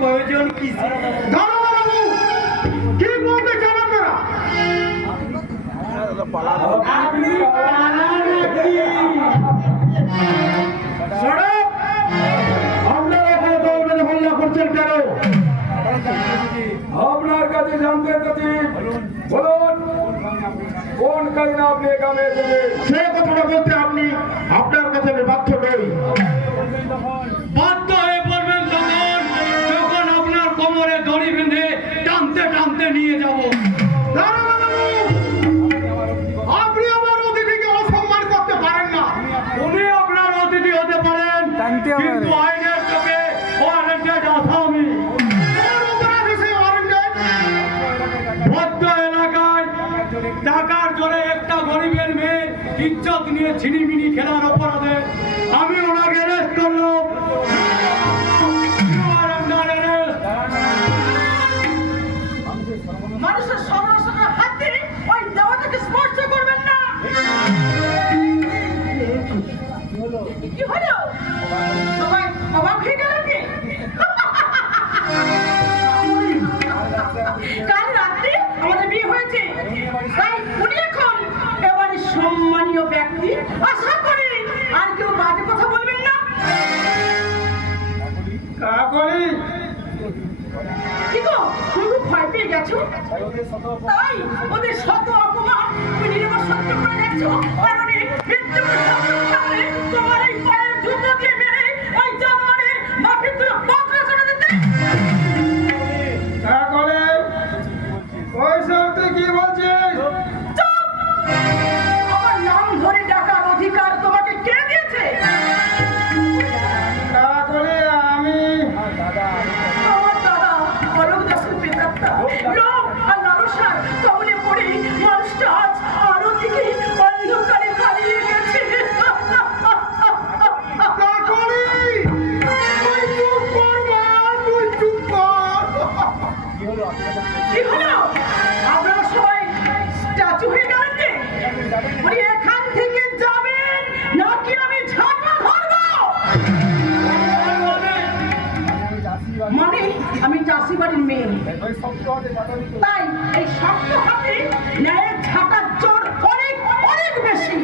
প্রয়োজন কি? কি বলতে চান আপনারা? আপনি আপনারা এখানে দৌড়ে হল্লা করছেন কেন? আপনার কাছে জানতে চাচ্ছি, বলুন কোন কারণে আপনি এখানে এসেছেন? সে কথাটা বলতে আপনি আপনার কাছে আমি বাধ্য নই। বাধ্য হয়ে পড়বেন যখন আপনার কোমরে দড়ি বেঁধে টানতে টানতে নিয়ে যাব। আপনি আমার অতিথিকে অসম্মান করতে পারেন না। উনি আপনার অতিথি হতে পারেন, কিন্তু আইনের চোখে ওয়ারেন্টেড আসামি। ভদ্র এলাকায় টাকার জোরে একটা গরিবের মেয়ে ইজ্জত নিয়ে ছিনিমিনি খেলার অপরাধে আমি ওনাকে অ্যারেস্ট করলাম। মানুষের সর্বনাশের হাতে ওই দেওয়াটাকে স্পর্শ করবেন না। কি হলো? সবাই অবাক হয়ে গেল কি? কাল রাত্রে আমাদের বিয়ে হয়েছে, তাই উনি এখন এবারে সম্মানীয় ব্যক্তি। আশা করি আর কেউ বাজে কথা বলবেন না। কাকলি, কি গো, তুমি ভয় পেয়ে গেছো? তাই ওদের শত অপমান তুমি নিরবর সহ্য করে যাচ্ছ, কারণ মৃত্যু তোমার এই পায়ের জুতো দিয়ে মেরে ওই জানোয়ারের মাটির তুলে বকরা করে দিতে। কাকলি, ওই সব তুই কি বলছিস? চুপ! আমার নাম ধরে ডাকার অধিকার তোমাকে কে দিয়েছে? কাকলি, আমি আমার দাদা অলোক দাসের প্রেতাত্মা লোভ আর লালসার কবলে পড়ে মানুষটা আজ আলো থেকে অন্ধকারে হারিয়ে গেছে। কাকলি, তুই চুপ কর মা, তুই চুপ কর। কি হলো? আপনারা সবাই স্ট্যাচু হয়ে গেলেন যে? বলি এখান থেকে যাবেন নাকি আমি ঝাঁটা ধরবো? মানে আমি চাষি বাড়ির মেয়ে, তাই এই শক্ত হাতে ন্যায়ের ঝাঁটার জোর অনেক অনেক বেশি।